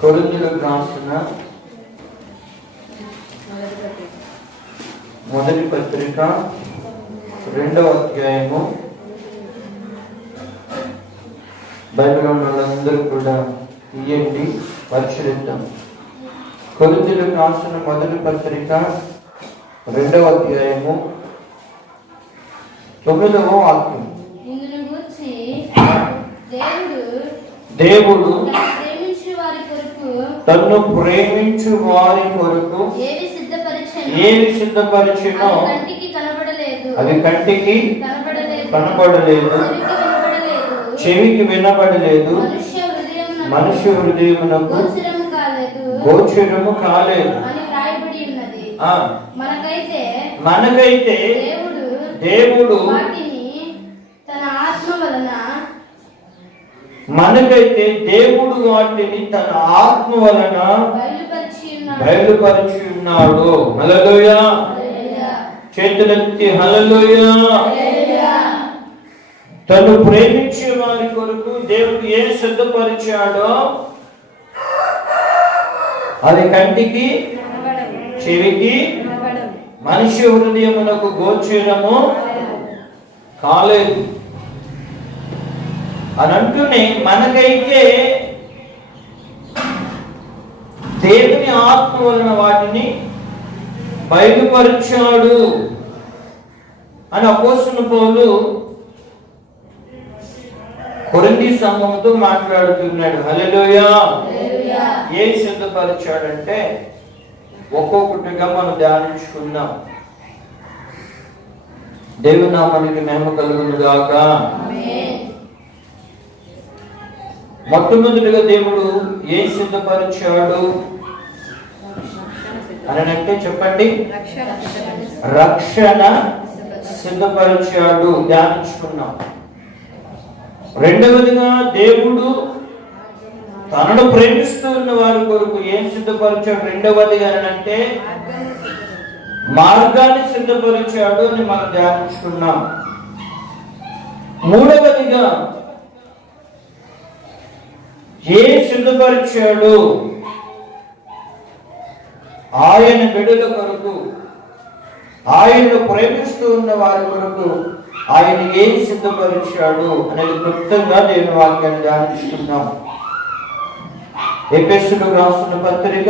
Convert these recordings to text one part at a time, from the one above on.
కొరింథీయులకు రాసిన మొదటి పత్రిక 2వ అధ్యాయము. బైబిల్ ఉన్న వాళ్ళందరూ కూడా తీయండి, పరిశీలిద్దాం. కొరింథీయులకు రాసిన మొదటి పత్రిక 2వ అధ్యాయము 9వ వాక్యం. దేవుడు తన్ను ప్రేమించు వారి కొరకు ఏవి సిద్ధపరిచినో అవి కంటికి కనబడలేదు, చెవికి వినబడలేదు, మనుష్య హృదయమునకు గోచరము కాలేదు. మనకైతే దేవుడు వాటిని తన ఆత్మ వలన బయలుపరిచి ఉన్నాడు. హల్లెలూయా, చేతులెత్తి హల్లెలూయా. తను ప్రేమించే వారి కొరకు దేవుడు ఏం సిద్ధపరిచాడో అది కంటికి చెవికి మనిషి హృదయమునకు గోచరము కాలేదు అని అంటూనే, మనకైతే దేవుని ఆత్మ వలన వాటిని బయలుపరిచాడు అని అపోస్తలుడు పౌలు కొరింథీ సంఘంతో మాట్లాడుతున్నాడు. హల్లెలూయా. ఏం సిద్ధపరిచాడంటే ఒక్కొక్కటిగా మనం ధ్యానించుకుందాం. దేవుని నామానికి మహిమ కలుగును గాక. మొట్టమొదటిగా దేవుడు ఏం సిద్ధపరిచాడు అని అంటే చెప్పండి, రక్షణ సిద్ధపరిచాడు, ధ్యానించుకున్నాం. రెండవదిగా దేవుడు తనను ప్రేమిస్తూ ఉన్న వారి కొరకు ఏం సిద్ధపరిచాడు, రెండవదిగా అంటే మార్గాన్ని సిద్ధపరిచాడు అని మనం ధ్యానించుకున్నాం. మూడవదిగా ఏ సిద్ధపరిచాడు, ఆయన బిడ్డల కొరకు, ఆయన్ను ప్రేమిస్తూ ఉన్న వారి కొరకు ఆయన ఏం సిద్ధపరిచాడు అనేది క్లుప్తంగా నేను వాక్యాన్ని ధ్యానిస్తున్నాం. ఎఫెసీయులకు రాసిన పత్రిక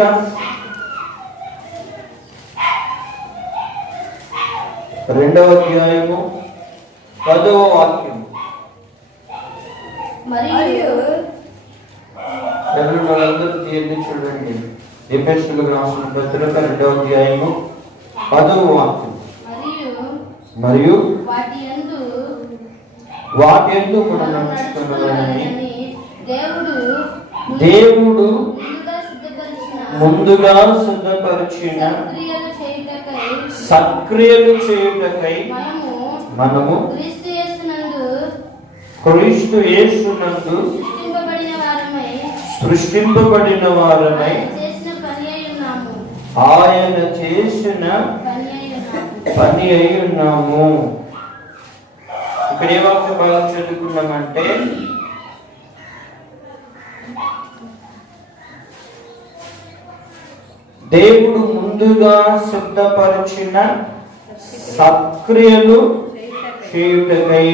2వ అధ్యాయము 10వ వాక్యం. వాళ్ళందరూ తీయండి, చూడండి. ఎఫెసీయులకు రాసిన పత్రిక 2వ అధ్యాయము 10వ వాక్యం. మరియు వాటి యందు మనం నడుచుకున్నామని దేవుడు ముందుగా సిద్ధపరిచిన సక్రియలు చేయుటకై మనము క్రీస్తు యేసునందు సృష్టింపబడిన వారమై ఆయన చేసిన పని అయి ఉన్నాము. ఇక్కడ ఏ వాక్య భాగం చదువుకున్నామంటే, దేవుడు ముందుగా సిద్ధపరిచిన సక్రియలు చేయుటకై.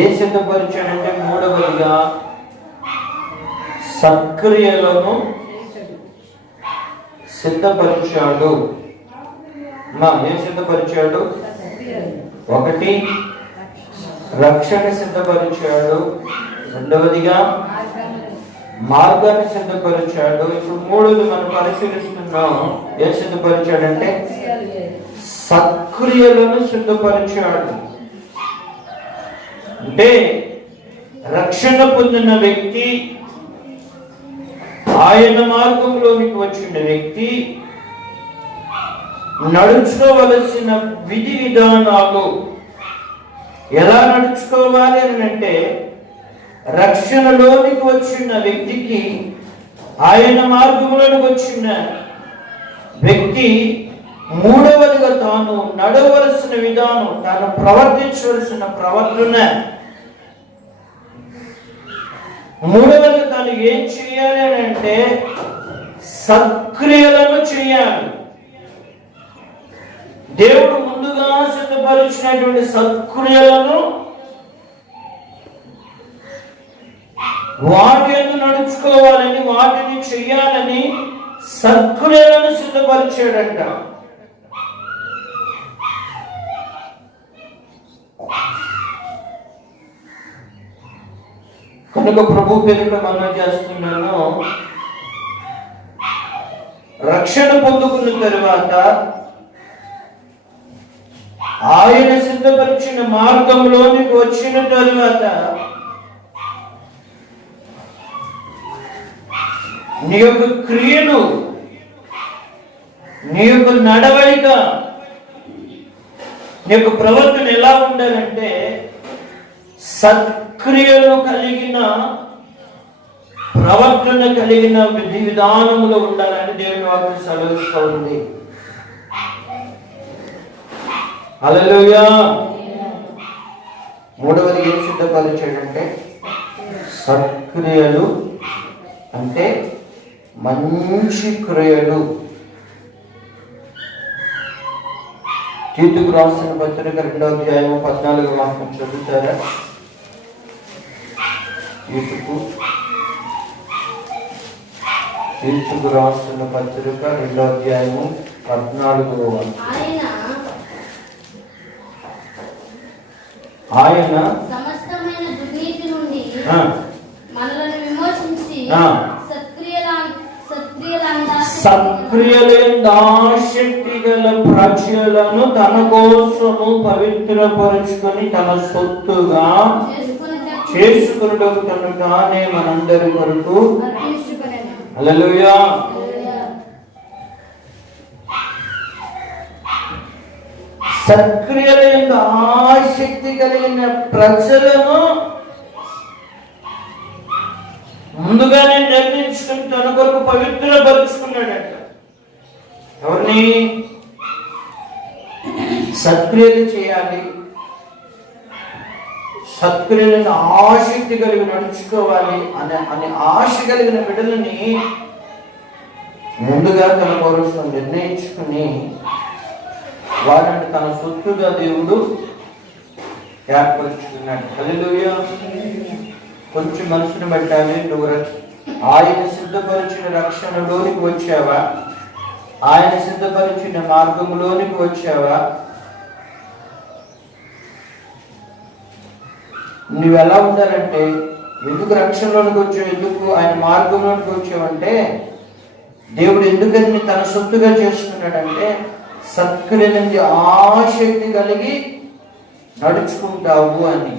ఏ సిద్ధపరిచాడంటే మూడవదిగా సక్రియలను సిద్ధపరిచాడు. ఏం సిద్ధపరిచాడు? ఒకటి, రక్షణ సిద్ధపరిచాడు. రెండవదిగా మార్గాన్ని సిద్ధపరిచాడు. ఇప్పుడు మూడోది మనం పరిశీలిస్తున్నాం. ఏం సిద్ధపరిచాడంటే సక్రియలను సిద్ధపరిచాడు. అంటే రక్షణ పొందిన వ్యక్తి, ఆయన మార్గంలోనికి వచ్చిన వ్యక్తి నడుచుకోవలసిన విధి విధానాలు ఎలా నడుచుకోవాలి అని అంటే, రక్షణలోనికి వచ్చిన వ్యక్తికి, ఆయన మార్గంలోనికి వచ్చిన వ్యక్తి మూడవదిగా తాను నడవలసిన విధానం, తాను ప్రవర్తించవలసిన ప్రవర్తన మూడవది తను ఏం చేయాలి అని అంటే సత్క్రియలను చేయాలి. దేవుడు ముందుగా సిద్ధపరిచినటువంటి సత్క్రియలను వాటి యందు నడుచుకోవాలని, వాటిని చెయ్యాలని సత్క్రియలను సిద్ధపరిచాడంట. కనుక ప్రభు పేరుట మనం చేస్తున్నాను, రక్షణ పొందుకున్న తరువాత ఆయన సిద్ధపరిచిన మార్గంలోనికి వచ్చిన తరువాత నీ యొక్క క్రియలు, నీ యొక్క నడవడిక, నీ యొక్క ప్రవర్తన ఎలా ఉండాలంటే సత్క్రియలు కలిగిన ప్రవర్తన కలిగిన విధి విధానములో ఉండాలని దేవుని వాక్యం సెలవిస్తూ ఉంది. హల్లెలూయా. మూడవది ఏం సిద్ధపరిచాడంటే సత్క్రియలు అంటే మంచి క్రియలు. తీతుకు రాసిన పత్రిక 2వ అధ్యాయం 14వ వాక్యం చదువుతారా? తీతుకు రాసిన పత్రిక 2వ అధ్యాయము 14వ వాక్యం. ఆయన సమస్తమైన దుర్నీతి నుండి మనలను విమోచించి సత్క్రియలైన ఆసక్తి గల ప్రజలను తన కోసము పవిత్రపరుచుకొని తన సొత్తుగా చేసుకున్నటకు తను తానే మనందరి కొరకు. హల్లెలూయా. సత్క్రియలైన ఆసక్తి కలిగిన ప్రజలను ముందుగానే నిర్ణయించుకుని తన కొరకు పవిత్రపరుచుకున్నాడట. ఎవరిని? సత్క్రియలు చేయాలి, సత్క్రియలను ఆసక్తి కలిగి నడుచుకోవాలి అనే ఆశ కలిగిన బిడ్డలని ముందుగా తన కోసం నిర్ణయించుకుని వారిని తన సొత్తుగా దేవుడు ఏర్పరుచుకున్నాడు. హల్లెలూయా. కొంచెం మనసును పెట్టాలి. నువ్వు ఆయన సిద్ధపరిచిన రక్షణలోనికి వచ్చావా? ఆయన సిద్ధపరిచిన మార్గంలోనికి వచ్చావా? నువ్వు ఎలా ఉండాలంటే, ఎందుకు రక్షణలోనికి వచ్చావు, ఎందుకు ఆయన మార్గంలోనికి వచ్చావంటే, దేవుడు ఎందుకని తన సొత్తుగా చేసుకున్నాడంటే సత్క్రియ నుంచి ఆసక్తి కలిగి నడుచుకుంటావు అని.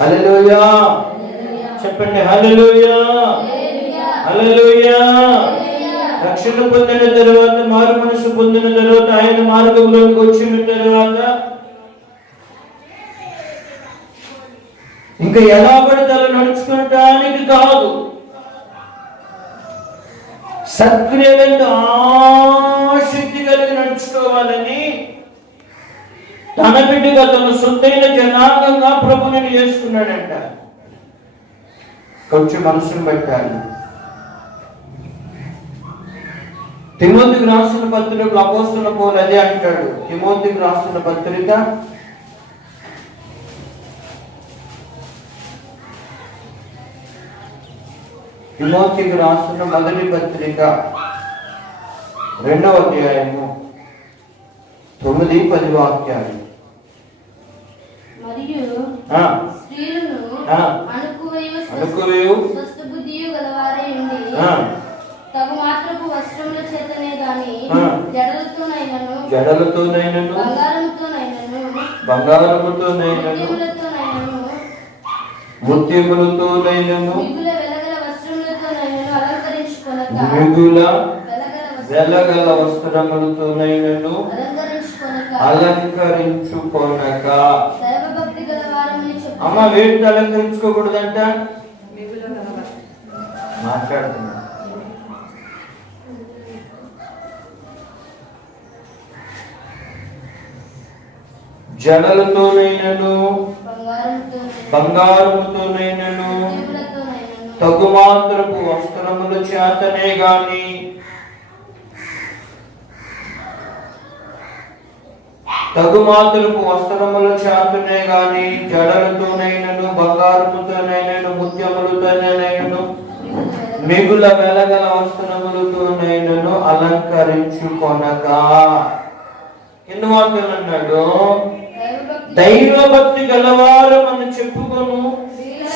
హల్లెలూయా చెప్పండి. హల్లెలూయా. హల్లెలూయా. రక్షణ పొందిన తరువాత, మారు మనసు పొందిన తరువాత, ఆయన మార్గంలోకి వచ్చిన తరువాత ఇంకా ఎలా పడితే అలా నడుచుకోవటానికి కాదు, సత్క్రియలను ఆసక్తి కలిగి నడుచుకోవాలని తన బిడ్డగా తన సొంతైన జనాంగంగా ప్రభుని చేసుకున్నాడంట. కొంచెం మనసును పెట్టాలి. తిమోతికి రాసిన పత్రిక అపోస్తలుల పౌలు అదే అంటాడు. తిమోతికి రాసిన పత్రిక తిమోతికి రాసిన మొదటి పత్రిక 2వ అధ్యాయము 9-10 వాక్యాలు. మరియు స్త్రీలను అనుకువేయు స్వస్థబుద్ధియు గలవారై ఉండి తగు మాత్రపు వస్త్రముల చేతనే గాని జడలతోనైనను బంగారముతోనైనను ముత్యములతోనైనను మిగుల వెలగల వస్త్రములతోనైనను అలంకరించుకొనక. అమ్మ వేటిని అలంకరించుకోకూడదంట? మాట్లాడుతున్నా. జడలతోనైనను బంగారముతోనైనను తగుమాత్రపు వస్త్రముల చేతనే గాని జడలతోనైనను బంగారముతోనైనను ముత్యములతోనైనను మిగుల వెలగల వస్త్రములతోనైనను అలంకరించుకొనక. ఎన్ని వాక్యాలు అన్నాడు? దైవభక్తి గలవారు మనం చెప్పుకొను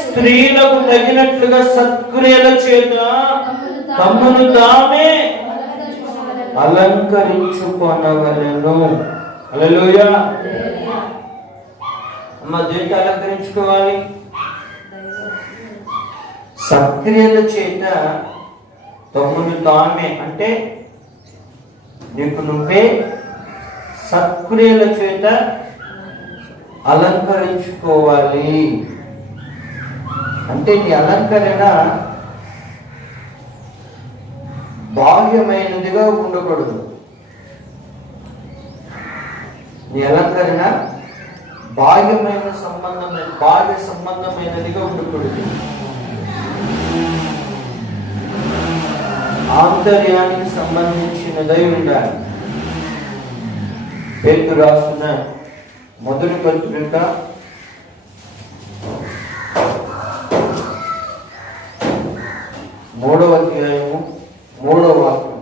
స్త్రీలకు తగినట్లుగా సత్క్రియల చేత తమ్మును తామే అలంకరించుకొనవలెను. హల్లెలూయా. అమ్మ, దేనికి అలంకరించుకోవాలి? సత్క్రియల చేత తమ్మును తామే అంటే నీకు నువ్వే సత్క్రియల చేత అలంకరించుకోవాలి. అంటే నీ అలంకరణ బాహ్యమైనదిగా ఉండకూడదు. నీ అలంకరణ బాహ్య సంబంధమైనదిగా ఉండకూడదు. ఆంతర్యానికి సంబంధించినదై ఉండాలి. పేతురు రాసిన మొదటి పత్రిక 3వ అధ్యాయము 3వ వాక్యం.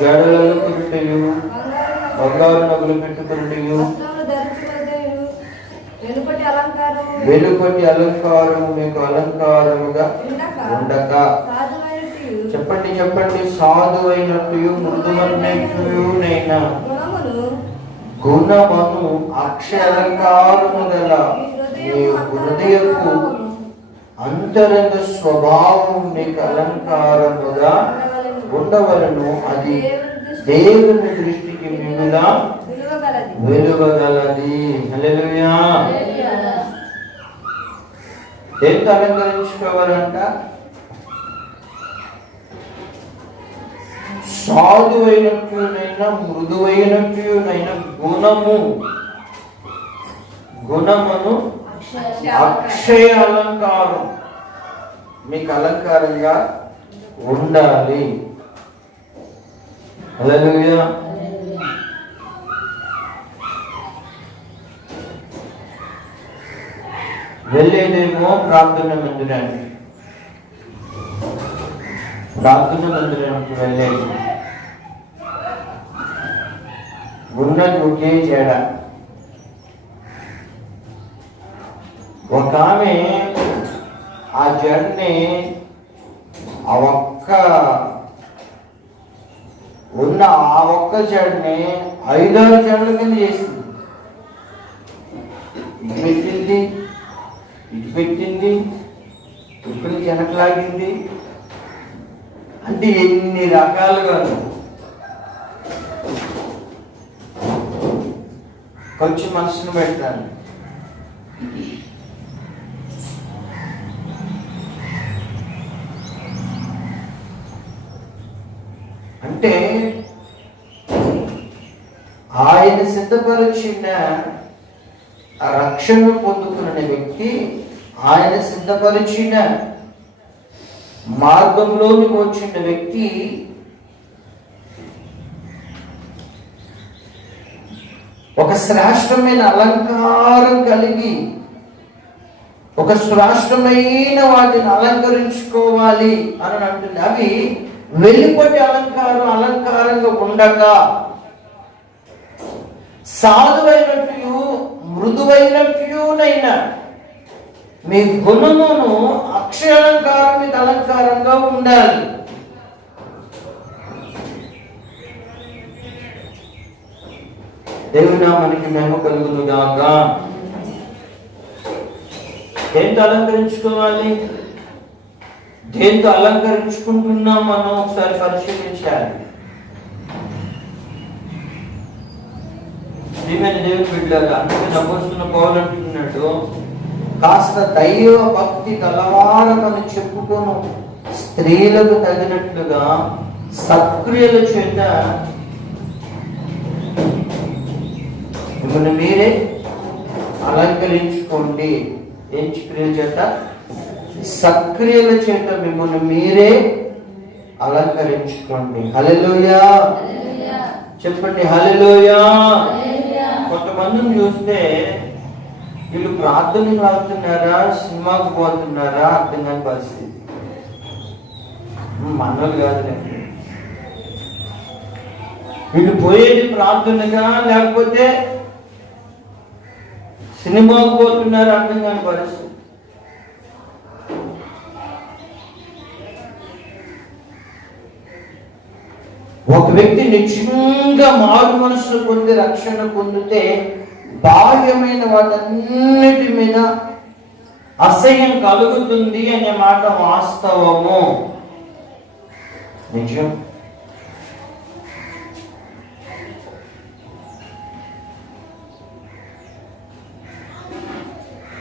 జడలను కొరుటయు బంగారు నగలు పెట్టుకొనుటయు వెలుపటి అలంకారము మీకు అలంకారముగా ఉండక. చెప్పండి సాధువైనట్టు మృదువైనట్టునైనా గుణమును అక్షరంకారము గల మీ హృదయపు అంతరంగ స్వభావం మీకు అలంకారముగా ఉండవలను. అది దేవుని దృష్టికి మిగుల విలువగలది. హల్లెలూయా. ఎంత అలంకరించుకోవాలంట? సాధువైనట్లునైనా మృదువైనట్లునైనా గుణమును అక్షయ అలంకారం మీకు అలంకారంగా ఉండాలి. హల్లెలూయా. వెళ్ళేదేమో ప్రార్థన మందిరానికి వెళ్ళేది ఉన్నది ఒకే చెడ. ఒక ఆమె ఆ జడ్ని ఆ ఒక్క జడ్ని 5-6 జడ్ల కింద చేసింది. ఇటు పెట్టింది ఇప్పుడు వెనకలాగింది. అంటే ఎన్ని రకాలుగా కొంచెం మనసును పెడతాను. అంటే ఆయన సిద్ధపరిచిన ఆ రక్షణ పొందుకున్న వ్యక్తి, ఆయన సిద్ధపరిచిన మార్గంలోనికి వచ్చిన వ్యక్తి ఒక శ్రేష్టమైన అలంకారం కలిగి ఒక శ్రేష్టమైన వాటిని అలంకరించుకోవాలి అని అంటుంది. అవి వెలుపటి అలంకారంగా ఉండక సాధువైనట్టు మృదువైనట్టునైనా మీ గుణమును అక్షయాలంకారానికి అలంకారంగా ఉండాలి. దేవుని నామానికి మహిమ కలుగును గాక. దేంతో అలంకరించుకోవాలి? దేంతో అలంకరించుకుంటున్నాం మనం ఒకసారి పరిశీలించాలి. ప్రియమైన దేవుని బిడ్డలారా, అందుకే అపోస్తలుడైన పౌలు అంటున్నాడు, కాస్త దైవ భక్తి గలవారమని చెప్పుకొను స్త్రీలకు తగినట్లుగా సత్క్రియల చేత మిమ్మల్ని మీరే అలంకరించుకోండి. ఏం క్రియల చేత? సక్రియల చేత మిమ్మల్ని మీరే అలంకరించుకోండి. హల్లెలూయా చెప్పండి, హల్లెలూయా. కొంతమందిని చూస్తే వీళ్ళు ప్రార్థనకు వెళ్తున్నారా, సినిమాకు పోతున్నారా అర్థం కాని పరిస్థితి. మనోళ్ళు కాదులే, వీళ్ళు పోయేది ప్రార్థనగా లేకపోతే సినిమాకు పోతున్నారు అర్థం కాని పరిస్థితి. ఒక వ్యక్తి నిజంగా మారు మనసు పొంది రక్షణ పొందితే బాహ్యమైన వాటన్నిటి మీద అసహ్యం కలుగుతుంది అనే మాట వాస్తవము, నిజం.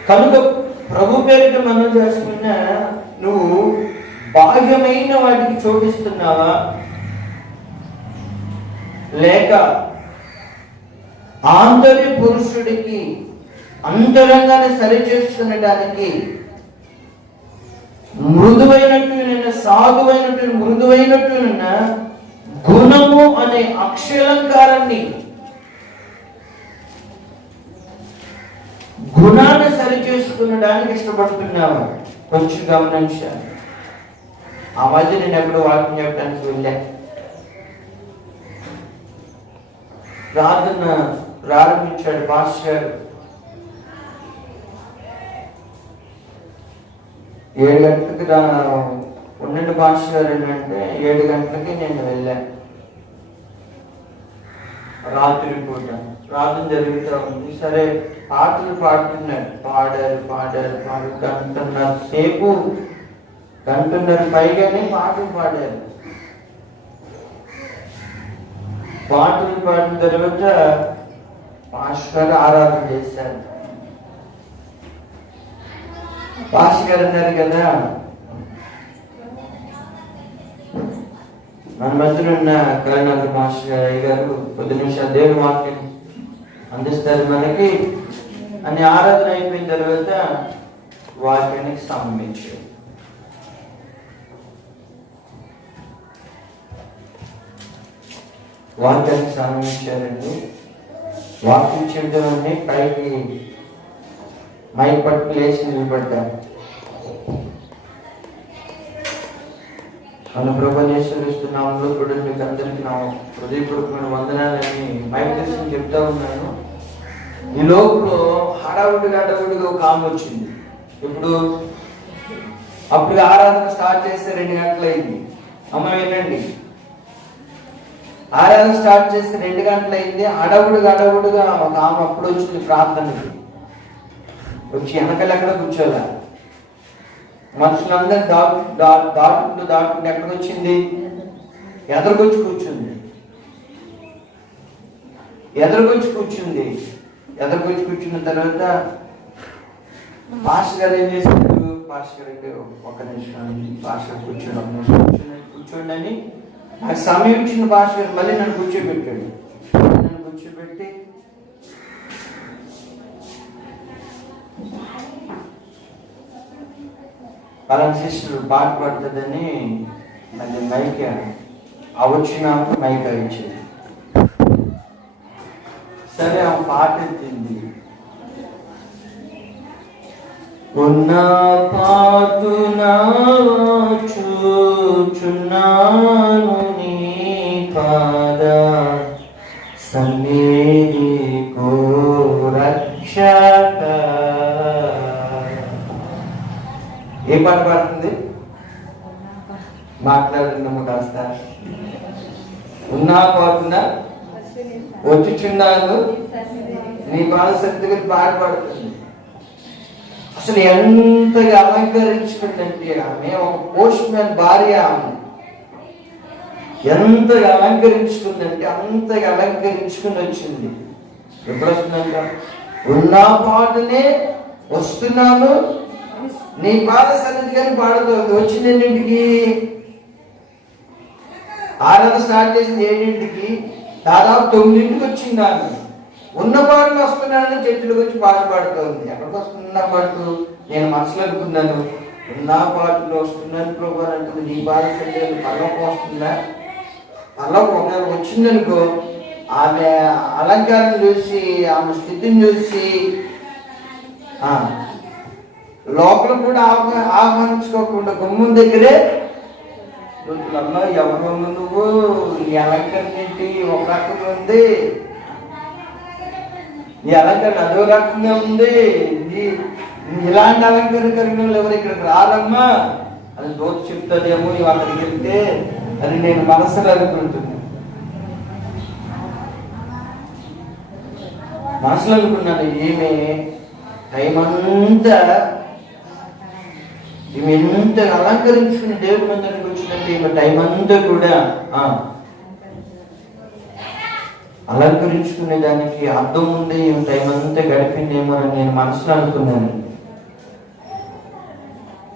కనుక ప్రభు పేరిట మనం చేసుకున్న నువ్వు బాహ్యమైన వాటికి చోటిస్తున్నావా, లేక ఆంతర్య పురుషుడికి అంతరంగాన్ని సరిచేసుకునడానికి మృదువైనట్టు సాధువైనట్టు మృదువైనట్టు గుణము అనే అక్షలంకారాన్ని, గుణాన్ని సరిచేసుకునడానికి ఇష్టపడుతున్నావా? కొంచెం గమనించాను. ఆ మధ్య నేను ఎప్పుడు వాక్యం చెప్పడానికి వెళ్ళా. ప్రార్థన ప్రారంభించాడు పాస్టర్. 7 గంటలకి ఉండండి పాస్టర్ అంటే 7 గంటలకి నేను వెళ్ళాను. రాత్రి పూట ప్రార్థన జరుగుతూ ఉంది. సరే పాటలు పాడుతున్నాడు, పాడారు గంటన్నర సేపు, గంటన్నర పైగానే పాటలు పాడారు. పాటలు పాడిన తర్వాత పాస్టర్ ఆరాధన చేశారు. పాస్టర్ గారు అన్నారు కదా, మన మధ్యలో ఉన్న కరుణాకర్ మాస్టర్ గారు, అయ్యగారు 10 నిమిషాలు దేవుని వాక్యం అందిస్తారు మనకి అని ఆరాధన అయిపోయిన తర్వాత వాక్యానికి సంబంధించారు. వాక్యానికి సంబంధించారండి. వాక్యం చెబుతామని పైకి మైక్ పట్టుకు లేచి నిలబడ్డారు. మన ప్రభునేశ్వరిస్తున్నాంలో కూడా మీకు అందరికీ నా హృదయపూర్వకమైన వందనాలని మైక్ దర్శనం చెప్తా ఉన్నాను. ఈ లోపల హడావుడిగా ఒక ఆమె వచ్చింది. అప్పుడు ఆరాధన స్టార్ట్ చేస్తే 2 గంటలు అయింది. అమ్మ వినండి, ఆరాధన స్టార్ట్ చేస్తే 2 గంటలు అయింది. అడవుడుగా ఒక ఆమె అప్పుడు వచ్చింది. ప్రార్థనకి వచ్చి వెనకలు కూర్చోలే. మనుషులందరూ దాటుకుంటూ ఎక్కడికి వచ్చింది? ఎదురుకొచ్చి కూర్చున్న తర్వాత పాస్టర్ గారు ఏం చేశారు? పాస్టర్ గారికి 1 నిమిషం పాస్టర్ కూర్చోండి అని నాకు సమయం ఇచ్చిన పాస్టర్ గారు మళ్ళీ నన్ను కూర్చోబెట్టాడు. కూర్చోబెట్టి పలానా సిస్టర్ పాట పడుతుందని మళ్ళీ మైక్ వచ్చిన మైక్ ఇచ్చింది. సరే ఆ పాట ఎత్తింది. ఉన్న పాతునా చూచున్నాను నీ పాద సన్నిధి కో రక్షక. ఏ పాట పాడుతుంది? మాట్లాడుతున్నాము కాస్త. ఉన్నా పాడుతున్నా వచ్చుచున్నాను నీ పాద సన్నిధికి పాట పాడుతుంది. అసలు ఎంతగా అలంకరించుకుంటే ఆమె ఒక పోస్ట్ మ్యాన్ భార్య. ఆమె ఎంతగా అలంకరించుకుందంటే అంతగా అలంకరించుకుని వచ్చింది. ఎప్పుడు వస్తుందంట? ఉన్న పాటనే వస్తున్నాను నీ పాద సన్నిధి కానీ పాడుతుంది. వచ్చింది ఎన్నింటికి? ఆరాధన స్టార్ట్ చేసింది 7ంటికి, దాదాపు 9ంటికి వచ్చింది. ఆమె ఉన్న పాటలు వస్తున్నానని చెట్టులకు వచ్చి పాట పాడుతోంది. ఎక్కడికి వస్తున్నా పాటు నేను మనసులో అనుకున్నాను, నా పాటలు వస్తున్నాను ప్రభు అని అంటుంది. నీ పాట కంటే పర్లోకం వస్తుందా? పర్లోకం ఒకవేళ వచ్చిందనుకో, ఆమె అలంకారం చూసి, ఆమె స్థితిని చూసి లోపల కూడా ఆహ్వానించుకోకుండా గుమ్మం దగ్గరే అమ్మ ఎవరు నువ్వు, నీ అలంకరణ ఏంటి ఒక రకంగా ఉంది, నీ అలంకరణ అదో రకంగా ఉంది, ఇలాంటి అలంకరణ కలిగిన వాళ్ళు ఎవరు ఇక్కడికి రారమ్మా అని దోచ చెప్తాదేమో ఇవి అక్కడికి వెళ్తే అని నేను మనసులో అనుకుంటున్నాను. మనసులో అనుకున్నాను, ఈమె టైం అంతా ఈమె ఎంత అలంకరించుకుని దేవుడి మందిరానికి వచ్చినట్టు ఈమె టైం అంతా కూడా అలంకరించుకునే దానికి అర్థం ఉంది. ఈమె టైం అంతా గడిపిందేమో అని నేను మనసులో అనుకున్నాను.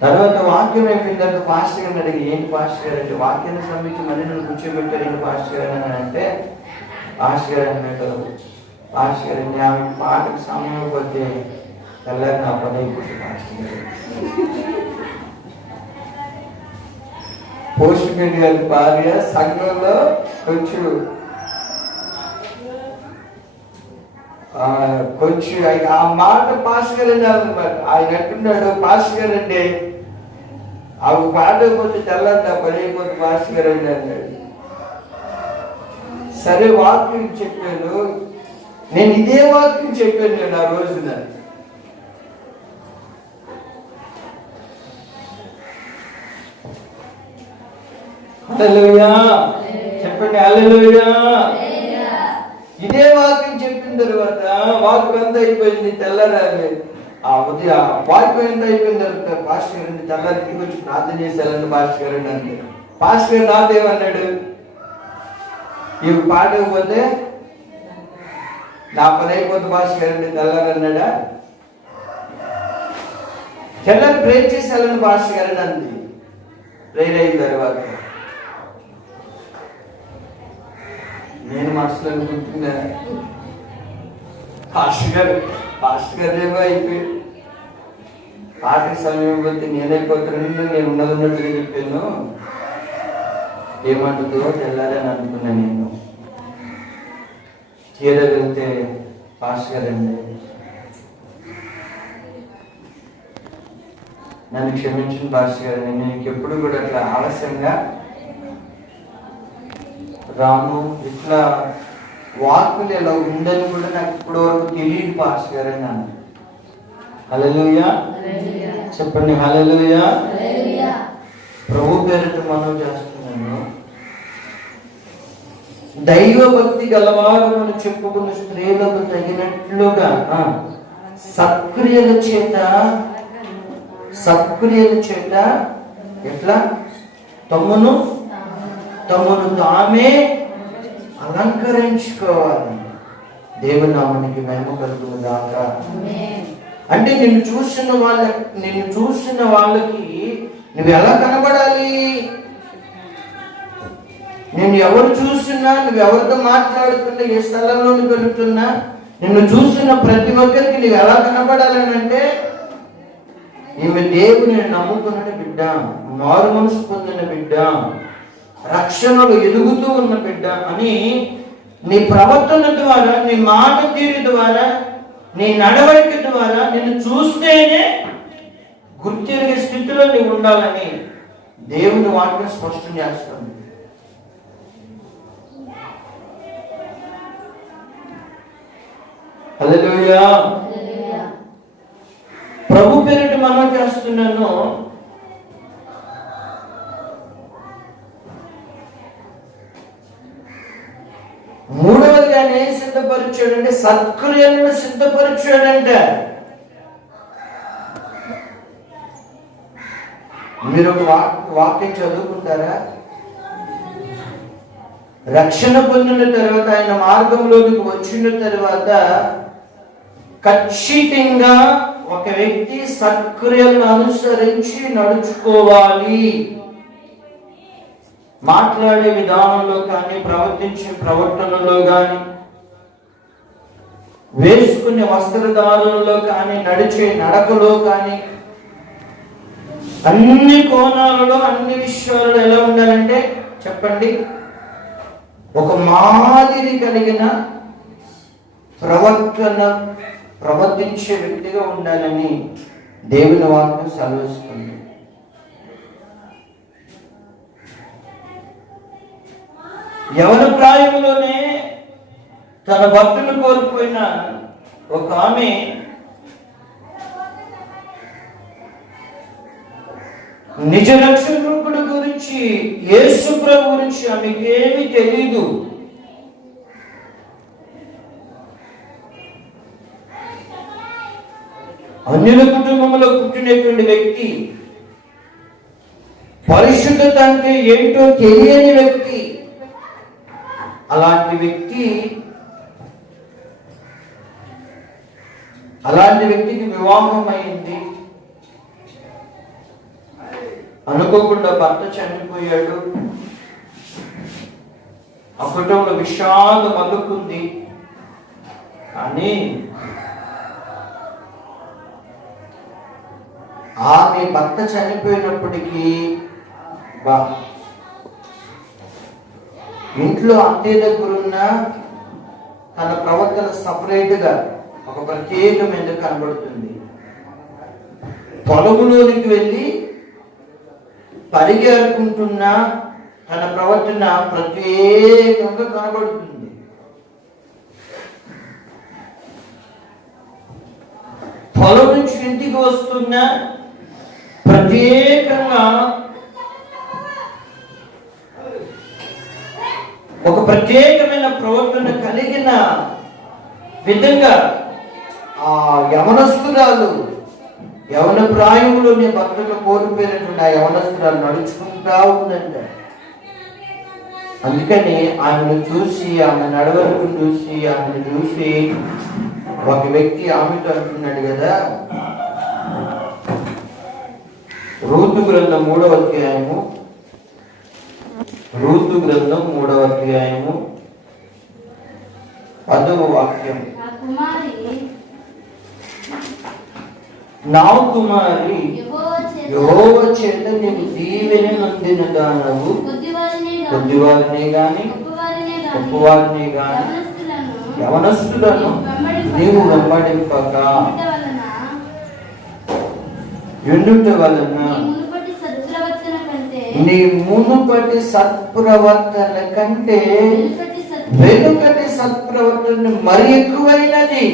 తర్వాత వాక్యం అయిపోయిన తర్వాత పాస్టర్ గారిని అడిగి, ఏంటి పాస్టర్ గారు అంటే, వాక్యాన్ని సంబంధించి మళ్ళీ నన్ను కూర్చోబెట్టారు ఏంటి పాస్టర్ గారు అని అంటే, పాస్టర్ గారు అన్నట్టు, పాస్టర్ గారు ఆమె పాటకు సమయం పోతే తెల్లారి నా పని అయిపోతుంది పాస్టర్ గారు. పోస్ట్ మ్యాన్ గారి భార్య సంఘంలో కొంచెం ఆ మాట పాస్టర్ గారు అన్నమాట. ఆయన అంటున్నాడు, పాస్టర్ గారు అంటే ఆ పాట అయిపోతే తెల్లారి నా పని అయిపోతే పాస్టర్ గారు అని అన్నాడు. సరే వాక్యం చెప్పాను, నేను ఇదే వాక్యం చెప్పాను నేను ఆ రోజున. హల్లెలూయా చెప్పండి, హల్లెలూయా. ఇదే వాక్యం చెప్పిన తర్వాత వాక్యం ఎంత అయిపోయింది, తెల్లారి ఆ ఉదయం వాక్యం ఎంత అయిపోయిన తర్వాత పాస్టర్ గారు తెల్లారి ఇంటికి వచ్చి ప్రార్థన చేసేయాలంటే పాస్టర్ గారు అంటే, పాస్టర్ గారు నాదేమన్నాడు, ఇవి పాడకపోతే నా పని అయిపోతే పాస్టర్ గారు తెల్లారి అన్నాడా? తెల్లారి ప్రేర్ చేసేయాలని పాస్టర్ గారు అంది. ప్రేర్ అయిన తర్వాత నేను మనసులో అనుకుంటున్నా, పాస్టర్ గారు ఏమో అయిపోయి పాటకి సమయం పోతే నేనైపోతున్నాను, నేను ఉన్నట్టుగా చెప్పాను, ఏమంటుందో తెల్లారని అనుకున్నా. నేను తీరా వెళ్తే పాస్టర్ గారు అండి, నన్ను క్షమించిన పాస్టర్ గారు, నేను ఎప్పుడు కూడా అట్లా ఆలస్యంగా రాను, ఇట్లా వాక్కులు ఎలా ఉందని కూడా నాకు ఇప్పటి వరకు తెలియదు పాస్టర్ గారు అని అన్నాను. హల్లెలూయా చెప్పండి, హల్లెలూయా. ప్రభు పేరిట మనం చేస్తున్నాను. దైవ భక్తి గలవారు అని చెప్పుకున్న స్త్రీలకు తగినట్లుగా సత్క్రియల చేత ఎట్లా తమ్మును తామే అలంకరించుకోవాలి. దేవుని నామానికి మహిమ కలుగును గాక. అంటే నిన్ను చూసిన వాళ్ళకి నువ్వు ఎలా కనబడాలి? నేను ఎవరు చూసినా, నువ్వు ఎవరితో మాట్లాడుతున్నా, ఏ స్థలంలోకి వెళుతున్నా, నిన్ను చూసిన ప్రతి ఒక్కరికి నువ్వు ఎలా కనబడాలని అంటే, ఈమె దేవుని నమ్ముకున్న బిడ్డ, మారు మనసు పొందిన బిడ్డ, రక్షణలు ఎదుగుతూ ఉన్న బిడ్డ అని నీ ప్రవర్తన ద్వారా, నీ మాట తీరు ద్వారా, నీ నడవడిక ద్వారా నిన్ను చూస్తేనే గుర్తిరిగే స్థితిలో నీవు ఉండాలని దేవుని వాక్యం స్పష్టం చేస్తుంది. హల్లెలూయా. ప్రభు పేరిట మనం చేస్తున్నాను. మూడవదిగా నేను సిద్ధపరిచాడంటే సత్క్రియలను సిద్ధపరిచాడంట. మీరు ఒక వాక్యం చదువుకుంటారా? రక్షణ పొందిన తర్వాత, ఆయన మార్గంలోకి వచ్చిన తర్వాత ఖచ్చితంగా ఒక వ్యక్తి సత్క్రియలను అనుసరించి నడుచుకోవాలి. మాట్లాడే విధానంలో కానీ, ప్రవర్తించే ప్రవర్తనలో కానీ, వేసుకునే వస్త్రధారణలో కానీ, నడిచే నడకలో కానీ, అన్ని కోణాలలో అన్ని విషయాలలో ఎలా ఉండాలంటే చెప్పండి, ఒక మాదిరి కలిగిన ప్రవర్తించే వ్యక్తిగా ఉండాలని దేవుని వాక్యం సెలవిస్తుంది. యవన ప్రాయంలోనే తన భర్తను కోల్పోయిన ఒక ఆమె నిజ రక్షకుడు గురించి, యేసు ప్రభు గురించి ఆమెకేమీ తెలీదు. అన్యుల కుటుంబంలో పుట్టినటువంటి వ్యక్తి, పరిశుద్ధత అంటే ఏంటో తెలియని వ్యక్తి, అలాంటి వ్యక్తికి వివాహం అయింది. అనుకోకుండా భర్త చనిపోయాడు. ఆ కుటుంబంలో విషాదం అల్లుకుంది. కానీ ఆమె భర్త చనిపోయినప్పటికీ ఇంట్లో అంతే దగ్గరున్న తన ప్రవర్తన సపరేట్గా ఒక ప్రత్యేకమైన కనబడుతుంది. పొలములోనికి వెళ్ళి పరిగెడుకుంటున్న తన ప్రవర్తన ప్రత్యేకంగా కనబడుతుంది. పొలం నుంచి ఇంటికి వస్తున్న ప్రత్యేకంగా ఒక ప్రత్యేకమైన ప్రవర్తన కలిగిన విధంగా ఆ యవనస్తురాలు, యవన ప్రాయములోనే భర్తను కోల్పోయినటువంటి ఆ యవనస్తురాలు నడుచుకుంటా ఉందంట. అందుకని ఆమెను చూసి, ఆమె నడవడికను చూసి, ఆమెను చూసి ఒక వ్యక్తి ఆమెతో అంటున్నాడు కదా, రూతు గ్రంథం 3వ అధ్యాయము, రూతు గ్రంథం 3వ అధ్యాయము 10వ వాక్యం, నా కుమారి యెహోవా చేత నీవు దీవెన నొందిన దానవు, కొద్దివారినే గాని గొప్పవారినే గాని యవనస్తులను నీవు వెంబడింపక ఉండుట వలన నీ మునుపటి సత్ప్రవర్తన కంటే వెనుకటి సత్ప్రవర్తన మరి ఎక్కువైనది.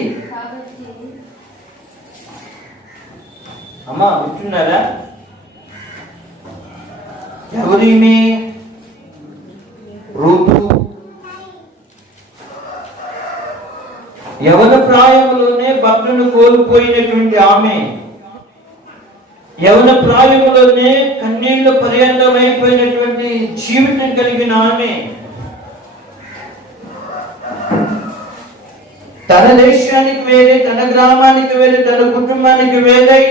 అమ్మా వింటున్నారా? ఎవరిని? రూతు. యవన ప్రాయములోనే భర్తను కోల్పోయినటువంటి ఆమె, యవన ప్రాయములోనే కన్నీళ్లు పర్యంతమైపోయినటువంటి జీవితం కలిగిన ఆమె, తన దేశానికి వేరే, తన గ్రామానికి వేరే, తన కుటుంబానికి వేరే,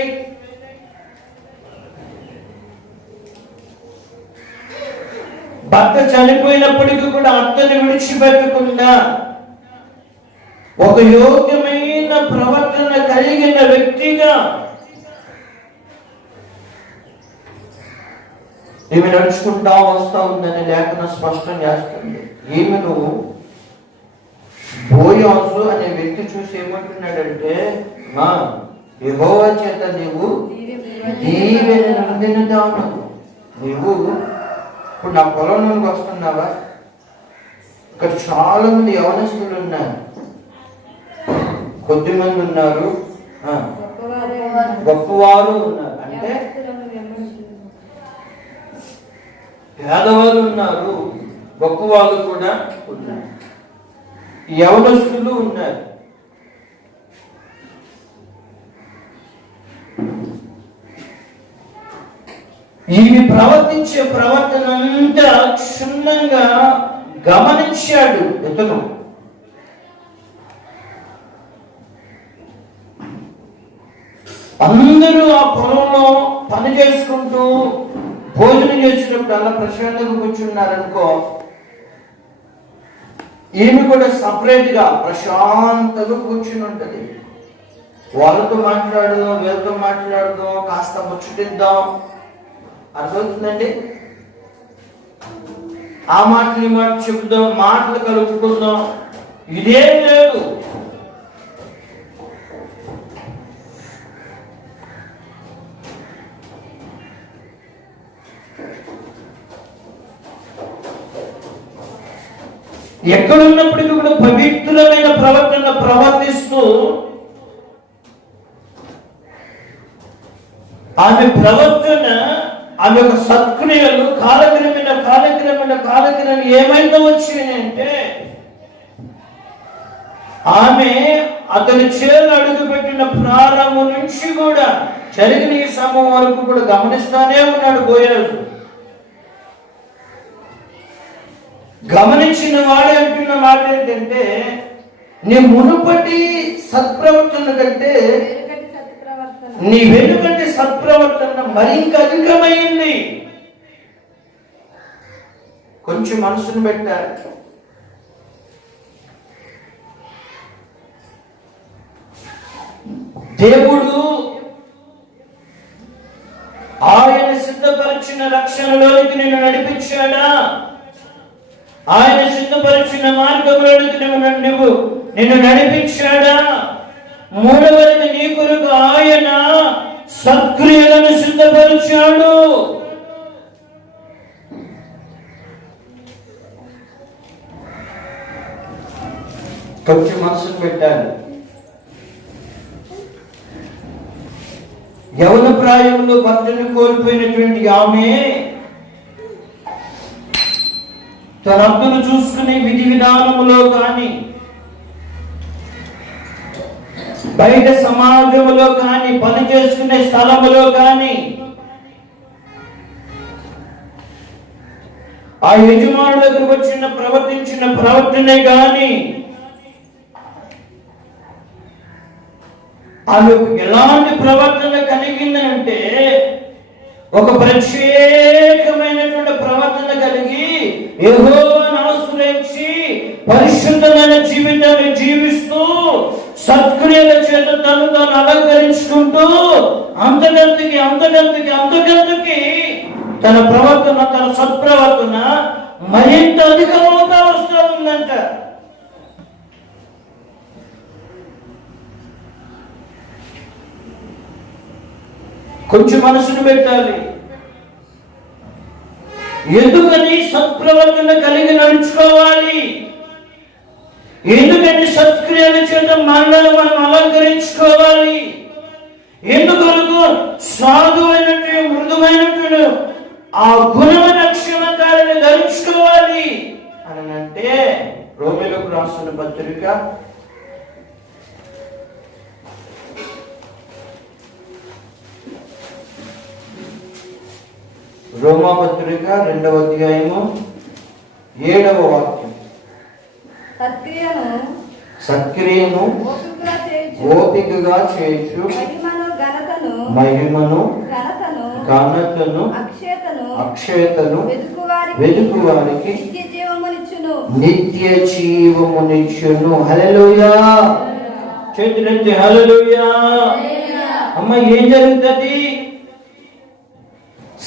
భర్త చనిపోయినప్పటికీ కూడా అత్తని విడిచిపెట్టకుండా ఒక యోగ్యమైన ప్రవర్తన కలిగిన వ్యక్తిగా ఈమె నడుచుకుంటా వస్తా ఉందని లేఖనం స్పష్టం చేస్తుంది. ఈమెను బోయాజు అనే వ్యక్తి చూసి ఏమంటున్నాడంటే, మా యెహోవా చేత నీవు దీవెన నొందిన దానవు. నీవు ఇప్పుడు నా పొలంలోకి వస్తున్నావా? ఇక్కడ చాలా మంది యవనస్తులు ఉన్నారు, కొద్ది మంది ఉన్నారు, గొప్పవారు ఉన్నారు, అంటే పేదవాళ్ళు ఉన్నారు, గొప్పవాళ్ళు కూడా ఉన్నారు, యవనస్తులు ఉన్నారు. ఈమె ప్రవర్తించే ప్రవర్తన అంతా క్షుణ్ణంగా గమనించాడు ఇతను. అందరూ ఆ పొలంలో పని చేసుకుంటూ భోజనం చేసినప్పుడు అలా ప్రశాంతంగా కూర్చున్నారనుకో, ఈమె కూడా సపరేట్గా ప్రశాంతంగా కూర్చుని ఉంటుంది. వాళ్ళతో మాట్లాడదాం, వీళ్ళతో మాట్లాడదాం, కాస్త ముచ్చటిద్దాం, అర్థమవుతుందండి? ఆ మాటలు ఈ మాట చెప్దాం, మాటలు కలుపుకుందాం, ఇదేం లేదు. ఎక్కడున్నప్పటికీ కూడా పవిత్రమైన ప్రవర్తన ప్రవర్తిస్తూ ఆమె ప్రవర్తన, ఆమె యొక్క సత్క్రియలు కాలక్రమేణ ఏమైనా వచ్చినాయి అంటే, ఆమె అతని చేరు అడుగుపెట్టిన ప్రారంభం నుంచి కూడా జరిగిన ఈ సమయం వరకు కూడా గమనిస్తానే ఉన్నాడు బోయజు. గమనించిన వాడు అంటున్న మాట ఏంటంటే, నీ మునుపటి సత్ప్రవర్తన కంటే నీ వెనుకంటే సత్ప్రవర్తన మరింత అధికమైంది. కొంచెం మనసును పెట్టారు. దేవుడు ఆయన సిద్ధపరిచిన రక్షణలోనికి నిన్ను నడిపించాడా? ఆయన సిద్ధపరిచిన మార్గంలోనికి నిన్ను నడిపించాడా? మూడవది, నీ కొరకు ఆయన సత్క్రియలను సిద్ధపరిచాడు. కొంచెం మనసును పెట్టాలి. యవన ప్రాయంలో భర్తను కోల్పోయినటువంటి ఆమె తన హద్దును చూసుకునే విధి విధానములో కానీ, బయట సమాజంలో కానీ, పని చేసుకునే స్థలములో కానీ, ఆ యజమానుల దగ్గరకు ప్రవర్తించిన ప్రవర్తనే కానీ, ఆమె ఎలాంటి ప్రవర్తన కలిగిందంటే, ఒక ప్రత్యేకమైనటువంటి ప్రవర్తన కలిగి యెహోవాను ఆశ్రయించి పరిశుద్ధమైన జీవితాన్ని జీవిస్తూ సత్క్రియల చేత తను అలంకరించుకుంటూ అంతకంతకి తన ప్రవర్తన, తన సత్ప్రవర్తన మరింత అధికమవుతా వస్తూ ఉందంట. కొంచెం మనసును పెట్టాలి. ఎందుకని సత్ప్రవర్తన కలిగి నడుచుకోవాలి? ఎందుకని సత్క్రియల చేత మనల్ని మనం అలంకరించుకోవాలి? ఎందుకొరకు సాధువైనట్టు మృదువైనట్టు ఆ గుణమైన క్షమకాలను ధరించుకోవాలి అని అంటే, రోమీయులకు రాసిన పత్రిక రోమా పత్రిక 2వ అధ్యాయము 7వ వాక్యం. సత్క్రియను ఓపికగా చేయొచ్చు, మహిమను ఘనతను అక్షయతను వెదుకు వారికి నిత్య జీవమునిచ్చును. హల్లెలూయా. చేతులెత్తి హల్లెలూయా. అమ్మ, ఏం జరుగుతుంది?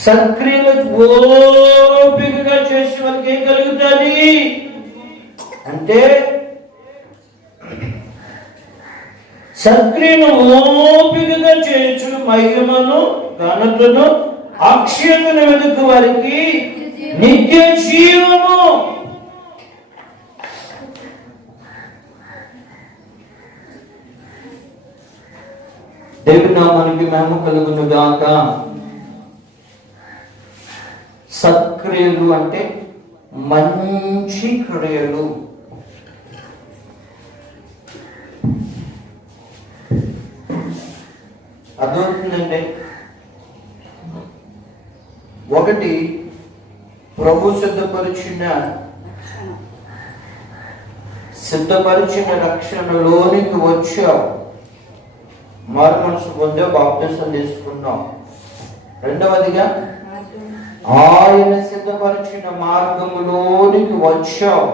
సత్క్రియలు ఓపికగా చేసే వాళ్ళకి ఏం కలుగుతుంది అంటే, సత్క్రియను ఓపికగా చేయొచ్చు, మహిమను ఘనతను అక్షయతను వెదుకు వారికి నిత్య జీవము. దేవుని నామానికి మహిమ కలుగును గాక. సత్క్రియలు అంటే మంచి క్రియలు. అర్థమవుతుందండి? ఒకటి, ప్రభు సిద్ధపరిచిన రక్షణలోనికి వచ్చావు, మారు మనసు పొందావు, బాప్తిసం తీసుకున్నావు. రెండవదిగా, ఆయన సిద్ధపరిచిన మార్గములోనికి వచ్చావు,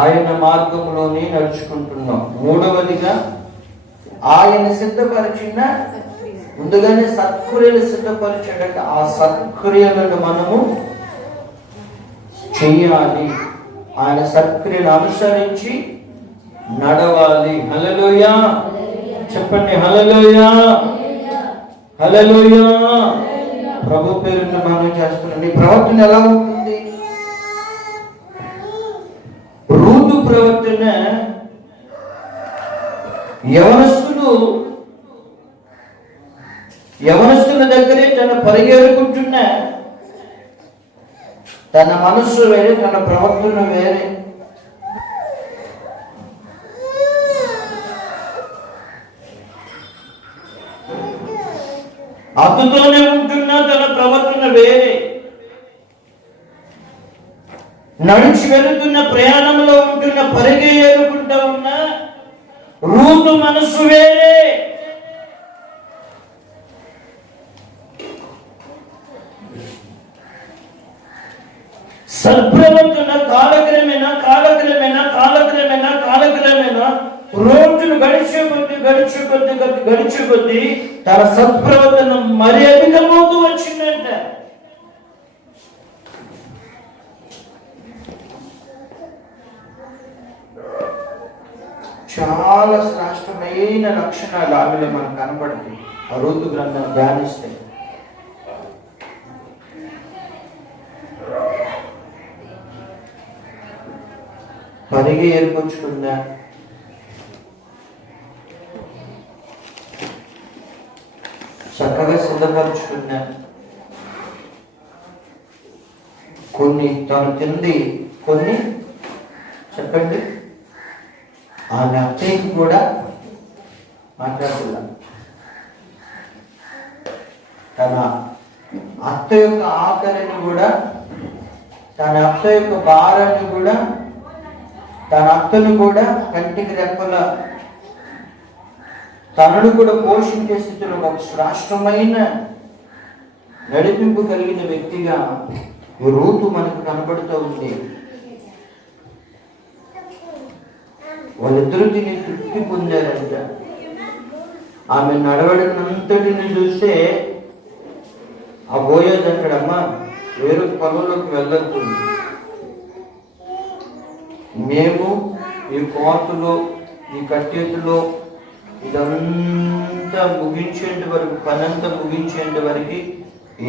ఆయన మార్గంలోనే నడుచుకుంటున్నాం. మూడవదిగా, ఆయన సిద్ధపరిచిన ముందుగానే సత్క్రియలు సిద్ధపరిచాడంటే ఆ సత్క్రియలను మనము చెయ్యాలి. ఆయన సత్క్రియలు అనుసరించి నడవాలి. హల్లెలూయా చెప్పండి, హల్లెలూయా హల్లెలూయా. ప్రభు పేరుతో మనం చేస్తున్నాం. ఈ ప్రవర్తన ఎలా ఉంటుంది? రూతు ప్రవర్తన యవనస్తుల దగ్గరే తన పరిగెడుకుంటున్న తన మనస్సు వేరే, తన ప్రవర్తన వేరే. అతతోనే ఉంటున్నా తన ప్రవర్తన వేరే. నడిచి వెళుతున్న ప్రయాణంలో ఉంటున్న పరిగెడుకుంటూ ఉన్న రూతు మనస్సు వేరే. సద్ప్రవర్తన కాలక్రమేణా రోజులు గడిచే కొద్ది తన సత్ప్రవర్తన మరి అధికమవుతూ వచ్చిందంట. చాలా శ్రేష్టమైన లక్షణాలు ఆమెలో మనకు కనబడుతుంది ఆ రూతు గ్రంథం ధ్యానిస్తే. పరిగి ఏర్పరచుకుందా, చక్కగా సిద్ధపరచుకున్నా, కొన్ని తను తింది, కొన్ని చెప్పండి ఆమె అత్తయ్యకి కూడా మాట్లాడుతున్నా. తన అత్త యొక్క ఆకలిని కూడా, తన అత్త యొక్క భారాన్ని కూడా, తన అత్తను కూడా కంటికి రెప్పల తనను కూడా పోషించే స్థితిలో ఒక శ్రేష్టమైన నడిపింపు కలిగిన వ్యక్తిగా ఈ రూతు మనకు కనబడుతూ ఉంది. వాళ్ళిద్దరూ తిని తృప్తి పొందారంట. ఆమె నడవడినంతటిని చూస్తే ఆ బోయోజు అంటాడమ్మా, వేరే పొలంలోకి వెళ్ళద్దు, మేము ఈ కోతలో ఈ కట్టెతులో ఇదంతా ముగించేంత వరకు, పనంతా ముగించేంత వరకు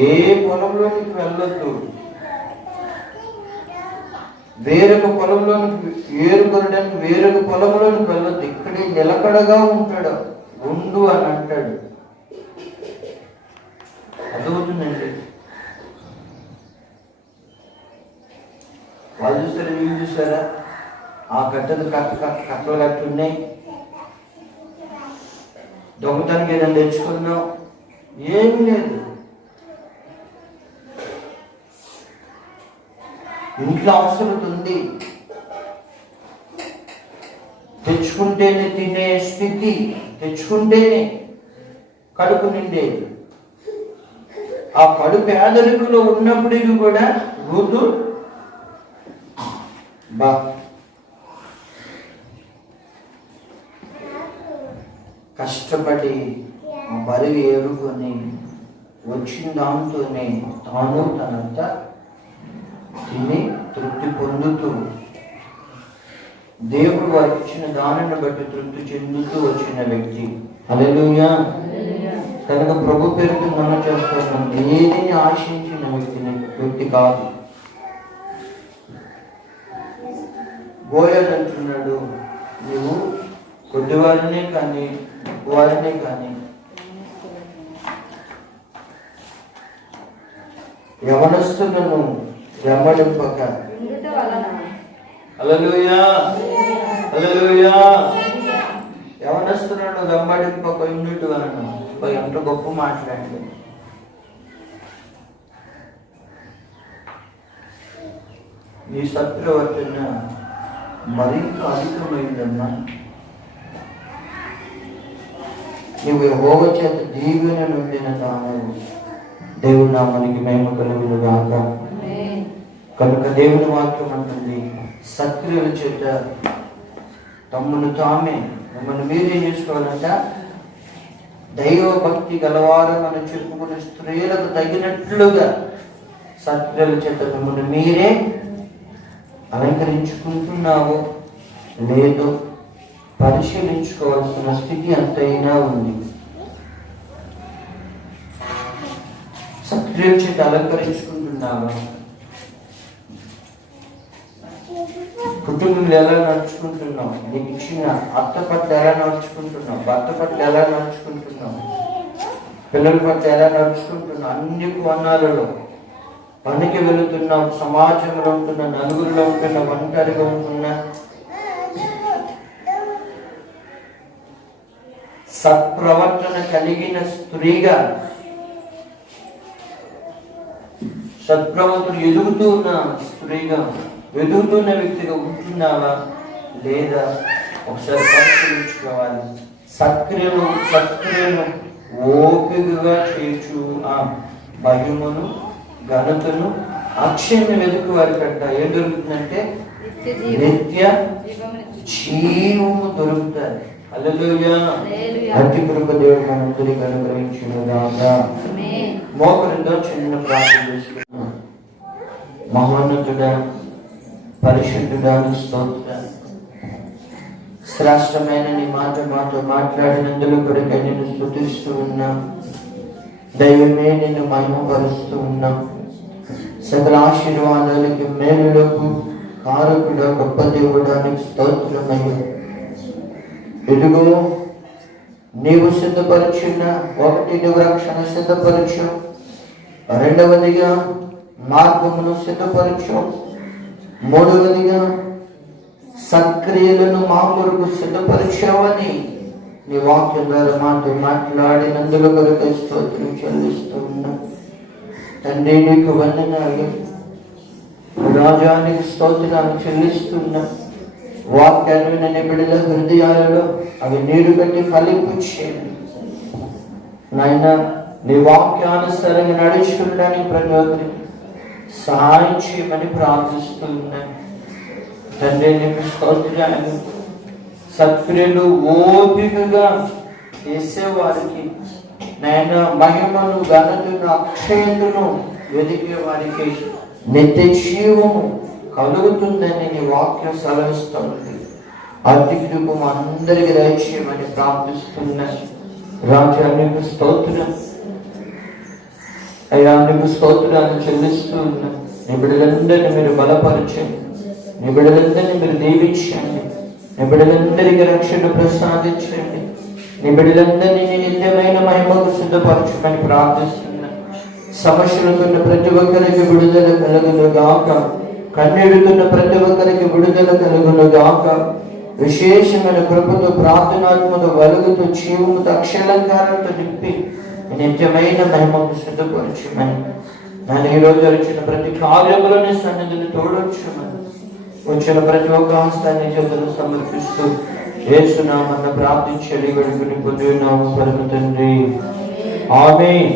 ఏ పొలంలోనికి వెళ్ళొద్దు, వేరొక పొలంలోనికి ఏరుకొనడానికి వేరొక పొలంలోనికి వెళ్ళొద్దు, ఇక్కడే నిలకడగా ఉంటాడు, ఉండు అని అంటాడు. అర్థమవుతుందండి? వాళ్ళు చూస్తారా, వీళ్ళు చూస్తారా? ఆ కట్టలు కట్టలు కట్టున్నాయి, దొంగతనానికి ఏదైనా తెచ్చుకున్నాం, ఏమీ లేదు. ఇంట్లో అవసరం ఉంది, తెచ్చుకుంటేనే తినే స్థితి, తెచ్చుకుంటేనే కడుపు నిండేది. ఆ కడుపు పేదరికలో ఉన్నప్పటికీ కూడా రూతు కష్టపడి బరువు ఏరుకొని వచ్చిన దాంతోనే తాను తనంతా తిని తృప్తి పొందుతూ, దేవుడు వారికి ఇచ్చిన దానిని బట్టి తృప్తి చెందుతూ వచ్చిన వ్యక్తి. హల్లెలూయా. కనుక ప్రభు పేరుతో మనం చేస్తున్నాం, ఏదిని ఆశించిన వ్యక్తి కాదు. బోయజ్ అంటున్నాడు, నువ్వు కొద్దివారినే కానీ వారినే కానీ యవనస్తులను వెంబడింపక. హల్లెలూయా హల్లెలూయా. యవనస్తులను వెంబడింపక ఇందుటి వలన. ఎంత గొప్ప మాట్లాడండి. నీ సత్ప్రవర్తన మరింత అధికమైందమ్మా. నువ్వు యెహోవా చేత దీవెన నుండిన దానవు. దేవుని నామానికి మహిమ కలుగును గాక. కనుక దేవుని వాక్యం అంటుంది, సత్క్రియల చేత తమ్మును తామే, మిమ్మల్ని మీరేం చేసుకోవాలంట? దైవ భక్తి గలవారు మనం చెప్పుకునే స్త్రీలకు తగినట్లుగా సత్క్రియల చేత మిమ్మల్ని మీరే అలంకరించుకుంటున్నావో లేదో పరిశీలించుకోవాల్సిన స్థితి అంతైనా ఉంది. సత్క్రియల చేత అలంకరించుకుంటున్నావా? కుటుంబంలో ఎలా నడుచుకుంటున్నావు? నీకు ఇచ్చిన అత్త పట్ల ఎలా నడుచుకుంటున్నావు? భర్త పట్ల ఎలా నడుచుకుంటున్నావు? పిల్లల పట్ల ఎలా నడుచుకుంటున్నావు? అన్ని కోణాలలో పనికి వెళుతున్నావు, సమాజంలో ఉంటున్న, నలుగురిలో ఉంటున్న, ఒంటరిగా ఉంటున్నా సత్ప్రవర్తన కలిగిన స్త్రీగా, సత్ప్రవర్తన ఎదుగుతూ ఉన్న స్త్రీగా, ఎదుగుతున్న వ్యక్తిగా ఉంటున్నావా లేదా ఒకసారి పరిశీలించుకోవాలి. సత్క్రియను ఓపికగా చేర్చు ఆ మహిమను, ఘనతను, అక్షయను వెతుకు వారికంట ఏం దొరుకుతుందంటే నిత్య జీవము దొరుకుతుంది. హల్లెలూయా. అతి కృప దేవుడు మనందరికీ అనుగ్రహించునుగాక. మోకరితో చిన్న ప్రార్థన చేసుకున్నాం. మహోన్నతుడా, పరిశుద్ధుడా, స్తోత్రం. శ్రేష్టమైన నీ మాట మాతో మాట్లాడినందుకు కొరకై నిన్ను స్తుతిస్తూ ఉన్నాం. దైవమే నిన్ను మహిమపరుస్తూ ఉన్నాం. సకల ఆశీర్వాదాలకి, మేలులకు కారకుడా, గొప్ప దేవుడానికి స్తోత్రమయ్యా. ఇదిగో నీవు సిద్ధపరచున్న ఒకటి, నీవు రక్షణ సిద్ధపరచు. రెండవదిగా మార్గమును సిద్ధపరచు. మూడవదిగా సత్క్రియలను మా కొరకు సిద్ధపరిచావని నీ వాక్యం ద్వారా మాతో మాట్లాడినందుకు కొరకు స్తోత్రం చెల్లిస్తూ ఉన్నా. తండ్రి నీకు వందనాలు, రాజానికి స్తోత్రాలు చెల్లిస్తున్నా. వాక్యాన్ని వినే బిడ్డల హృదయాలలో అవి నీరు కట్టి ఫలింపు చేయండి నాయన. నీ వాక్యానుసారంగా నడుచుకోవడానికి ప్రతి ఒక్కరికి సహాయం చేయమని ప్రార్థిస్తున్నాను తండ్రి. నీకు స్తోత్రాలు. సత్క్రియలు ఓపికగా చేసేవారికి నాయన మహిమను, ఘనతను, అక్షయతను వెదికే వారికి నిత్య జీవము కలుగుతుందని నీ వాక్యం సెలవిస్తుంది. అతి కృప అందరికి దయచేయమని ప్రార్థిస్తున్నాను రాజా. నీకు స్తోత్రం అయ్యా, నీకు స్తోత్రాన్ని చెల్లిస్తూ ఉన్నా. నీ బిడ్డలందరినీ మీరు బలపరచండి, నీ బిడ్డలందరినీ మీరు దీవించండి, నీ బిడ్డలందరికీ రక్షణ ప్రసాదించండి, నీ బిడ్డలందరినీ నీ నిత్యమైన మహిమకు సిద్ధపరచమని ప్రార్థిస్తున్నా. సమస్యలకున్న ప్రతి ఒక్కరికి విడుదల కలుగును గాక. కన్నీడుతున్న ప్రతి ఒక్కరికి విడుదల కలుగును గాక. విశేషమైన కృపతో, ప్రార్థనాత్మతో, వెలుగుతో, జీవముతో, అక్షలంకారంతో నింపి నిత్యమైన మహిమకు సిద్ధపరచమని నన్ను ఈరోజు వచ్చిన ప్రతి కార్యములోని సన్నిధిని తోడొచ్చమని వచ్చిన ప్రతి ఒక్క హస్తాన్ని చేతులు సమర్పిస్తూ యేసునామమున ప్రార్థించి వేడుకొని పొందున్నాము పరమ తండ్రి. ఆమేన్.